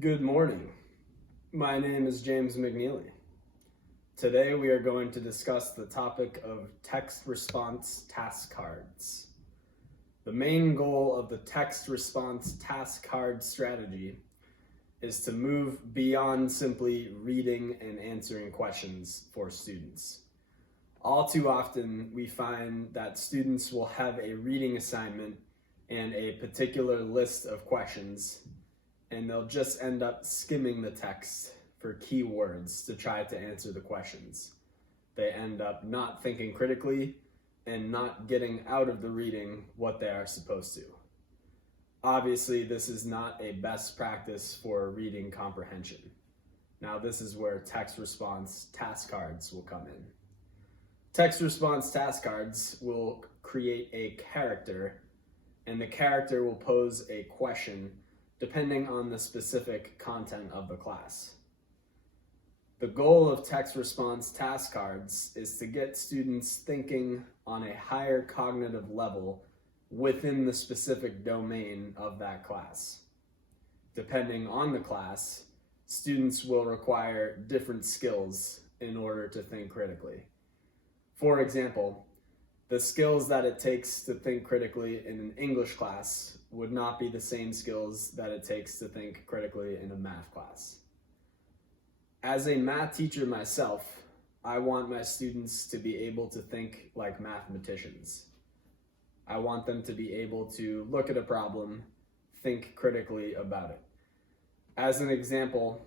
Good morning. My name is James McNeely. Today we are going to discuss the topic of text response task cards. The main goal of the text response task card strategy is to move beyond simply reading and answering questions for students. All too often we find that students will have a reading assignment and a particular list of questions, and they'll just end up skimming the text for keywords to try to answer the questions. They end up not thinking critically and not getting out of the reading what they are supposed to. Obviously, this is not a best practice for reading comprehension. Now, this is where text response task cards will come in. Text response task cards will create a character, and the character will pose a question depending on the specific content of the class. The goal of text response task cards is to get students thinking on a higher cognitive level within the specific domain of that class. Depending on the class, students will require different skills in order to think critically. For example, the skills that it takes to think critically in an English class would not be the same skills that it takes to think critically in a math class. As a math teacher myself, I want my students to be able to think like mathematicians. I want them to be able to look at a problem, think critically about it. As an example,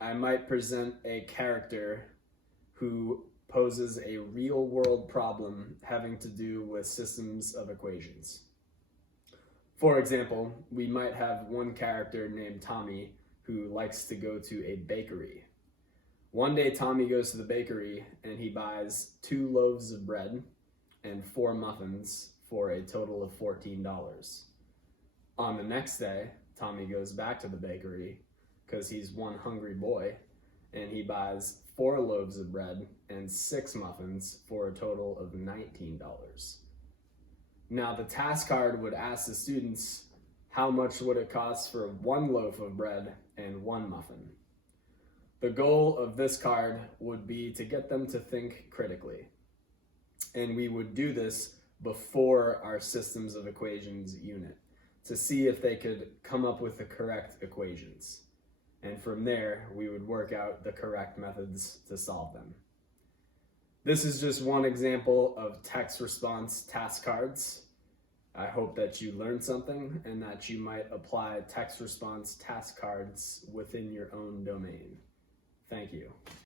I might present a character who poses a real-world problem having to do with systems of equations. For example, we might have one character named Tommy who likes to go to a bakery. One day Tommy goes to the bakery and he buys 2 loaves of bread and 4 muffins for a total of $14. On the next day, Tommy goes back to the bakery because he's one hungry boy, and he buys 4 loaves of bread and 6 muffins for a total of $19. Now, the task card would ask the students, how much would it cost for 1 loaf of bread and 1 muffin? The goal of this card would be to get them to think critically. And we would do this before our systems of equations unit to see if they could come up with the correct equations. And from there, we would work out the correct methods to solve them. This is just one example of text response task cards. I hope that you learned something and that you might apply text response task cards within your own domain. Thank you.